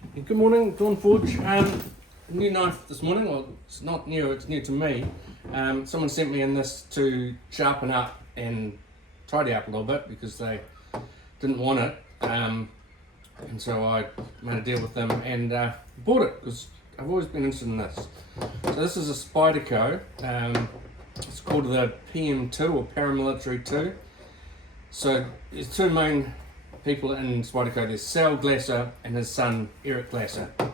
Good morning, Dawn Forge. New knife this morning. Well, it's not new, it's new to me. Someone sent me in this to sharpen up and tidy up a little bit because they didn't want it. And so I made a deal with them and bought it because I've always been interested in this. So this is a Spyderco. It's called the PM2 or Paramilitary 2. So there's two main people in Spyderco. There's Sal Glasser and his son Eric Glasser. I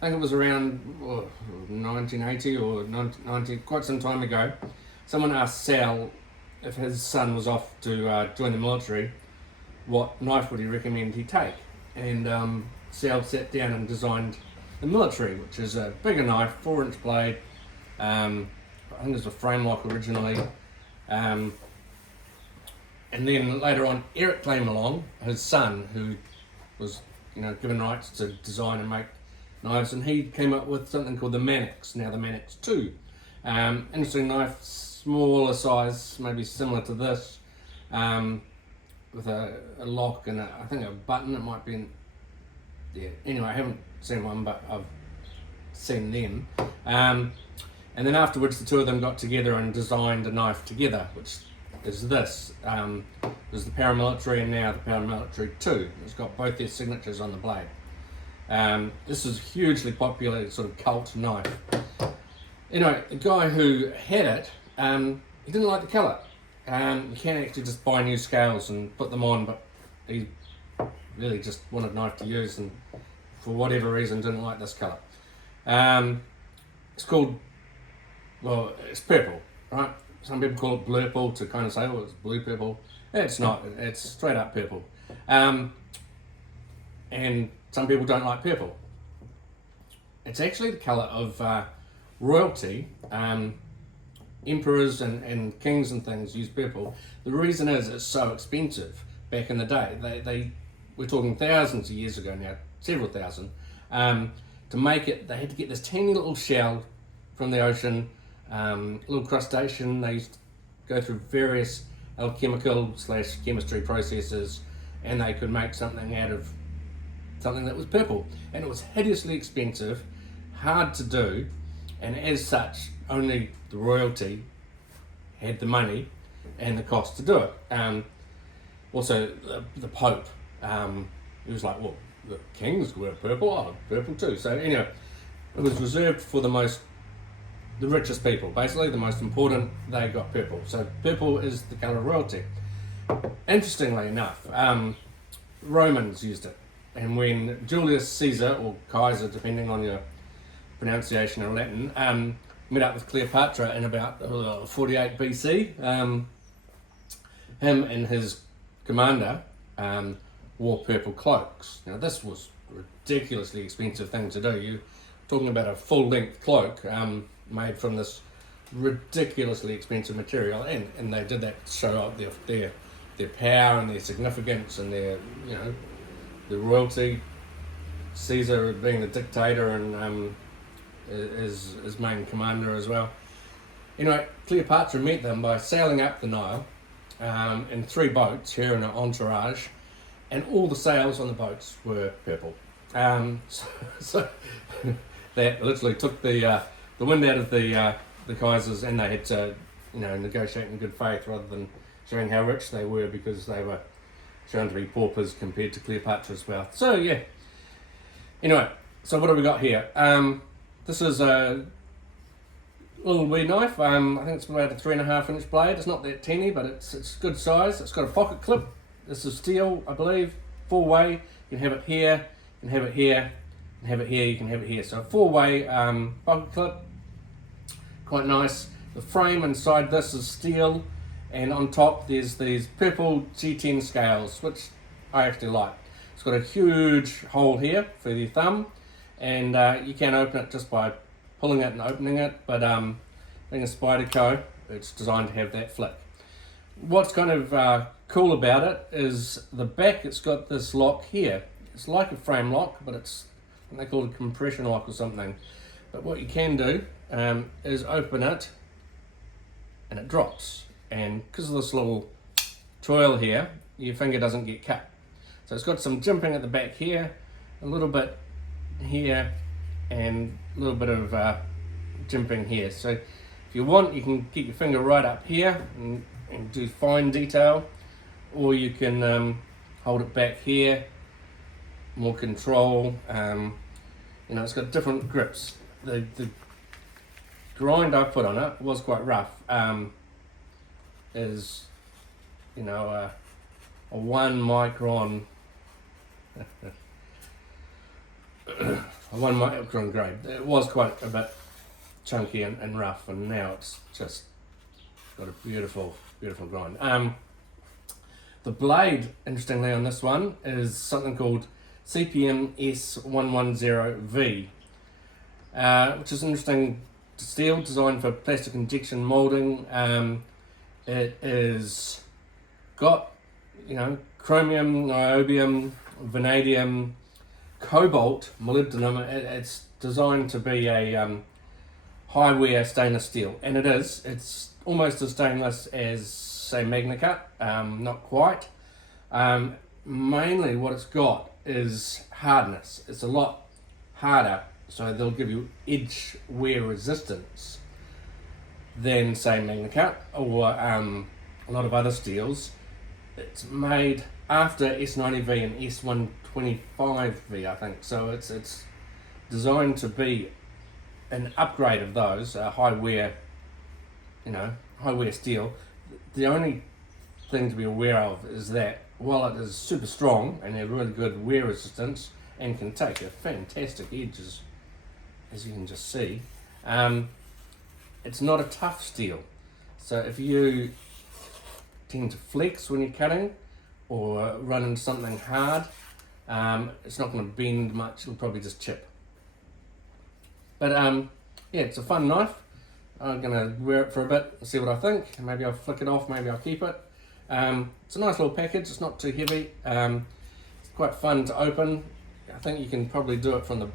think it was around 1980 or 1990, quite some time ago. Someone asked Sal if his son was off to join the military, what knife would he recommend he take? And Sal sat down and designed the military, which is a bigger knife, 4-inch blade. I think it was a frame lock originally. And then later on, Eric came along, his son, who was, given rights to design and make knives, and he came up with something called the Mannix, now the Mannix 2. Interesting knife, smaller size, maybe similar to this, with a lock and I think a button. It might be in, yeah. Anyway, I haven't seen one, but I've seen them. And then afterwards, the two of them got together and designed a knife together, which is this. There's the Paramilitary and now the Paramilitary 2. It's got both their signatures on the blade. This is a hugely popular sort of cult knife. The guy who had it, he didn't like the colour. You can actually just buy new scales and put them on, but he really just wanted a knife to use and for whatever reason didn't like this colour. It's called, well, it's purple, right? Some people call it blurple to kind of say, oh, it's blue purple. It's not, it's straight up purple. And some people don't like purple. It's actually the colour of royalty. Emperors and kings and things use purple. The reason is it's so expensive back in the day. We're talking thousands of years ago now, several thousand. To make it, they had to get this tiny little shell from the ocean, little crustacean. They used to go through various alchemical/chemistry processes, and they could make something out of something that was purple. And it was hideously expensive, hard to do, and as such, only the royalty had the money and the cost to do it. Also, the Pope, he was like, well, the kings wear purple, I'll have purple too. So anyway, it was reserved for the richest people, basically the most important. They got purple. So purple is the colour of royalty. Interestingly enough, Romans used it, and when Julius Caesar, or Kaiser depending on your pronunciation in Latin, met up with Cleopatra in about 48 BC, him and his commander wore purple cloaks. Now this was a ridiculously expensive thing to do. You're talking about a full-length cloak made from this ridiculously expensive material, and they did that to show off their power and their significance and their the royalty. Caesar being the dictator and his main commander as well. Cleopatra met them by sailing up the Nile in 3 boats, her and her entourage, and all the sails on the boats were purple. So that literally took the wind out of the Kaisers, and they had to negotiate in good faith rather than showing how rich they were, because they were shown to be paupers compared to Cleopatra's wealth. So yeah. Anyway, so what have we got here? This is a little wee knife. I think it's about a 3.5-inch blade. It's not that teeny, but it's good size. It's got a pocket clip. This is steel, I believe, 4-way. You can have it here, you can have it here, you can have it here, you can have it here. So a 4-way pocket clip, quite nice. The frame inside this is steel, and on top there's these purple G10 scales, which I actually like. It's got a huge hole here for your thumb, and you can open it just by pulling it and opening it, but being a Spyderco, it's designed to have that flick. What's kind of cool about it is the back. It's got this lock here. It's like a frame lock, but it's what they call a compression lock or something. But what you can do is open it and it drops, and because of this little choil here, your finger doesn't get cut. So it's got some jimping at the back here, a little bit here and a little bit of jimping here. So if you want, you can get your finger right up here and do fine detail, or you can hold it back here, more control. You know, it's got different grips. The grind I put on it was quite rough. Is, you know, a 1 micron a 1 micron grade. It was quite a bit chunky and rough, and now it's just got a beautiful grind. The blade, interestingly, on this one is something called CPM110V, which is interesting steel designed for plastic injection molding. It is got, you know, chromium, niobium, vanadium, cobalt, molybdenum. It's designed to be a high wear stainless steel, and it is. It's almost as stainless as, say, MagnaCut, not quite. Mainly what it's got is hardness. It's a lot harder, so they'll give you edge wear resistance than, say, MagnaCut or a lot of other steels. It's made after S90V and S125V, I think. So it's designed to be an upgrade of those, high wear, you know, high wear steel. The only thing to be aware of is that while it is super strong and has really good wear resistance and can take a fantastic edge, as you can just see, it's not a tough steel. So if you tend to flex when you're cutting or run into something hard, it's not going to bend much. It'll probably just chip. But yeah, it's a fun knife. I'm going to wear it for a bit and see what I think. Maybe I'll flick it off, maybe I'll keep it. It's a nice little package. It's not too heavy. It's quite fun to open. I think you can probably do it from the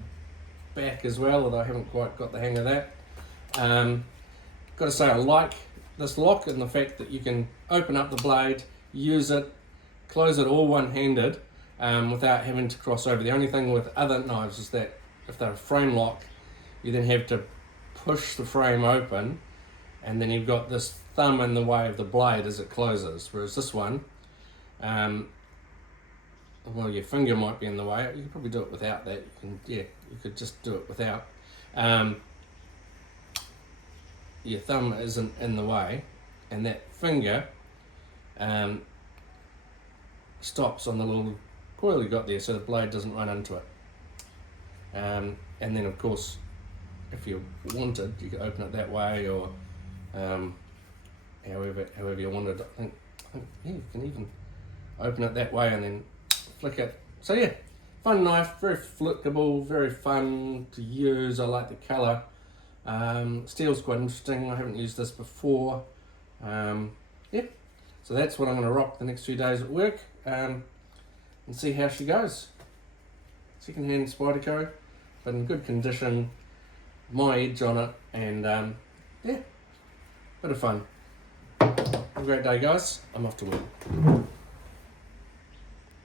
back as well, although I haven't quite got the hang of that. Got to say, I like this lock and the fact that you can open up the blade, use it, close it all one-handed without having to cross over. The only thing with other knives is that if they're a frame lock, you then have to push the frame open, and then you've got this thumb in the way of the blade as it closes. Whereas this one, well, your finger might be in the way. You could probably do it without that. You could just do it without. Your thumb isn't in the way, and that finger stops on the little coil you got there, so the blade doesn't run into it. And then, of course, if you wanted, you could open it that way, or however you wanted. I think yeah, you can even open it that way and then flick it. So yeah, fun knife, very flickable, very fun to use. I like the colour. Steel's quite interesting. I haven't used this before. Yeah, so that's what I'm going to rock the next few days at work, and see how she goes. Second-hand Spyderco, but in good condition. My edge on it, and yeah, bit of fun. Have a great day, guys. I'm off to work.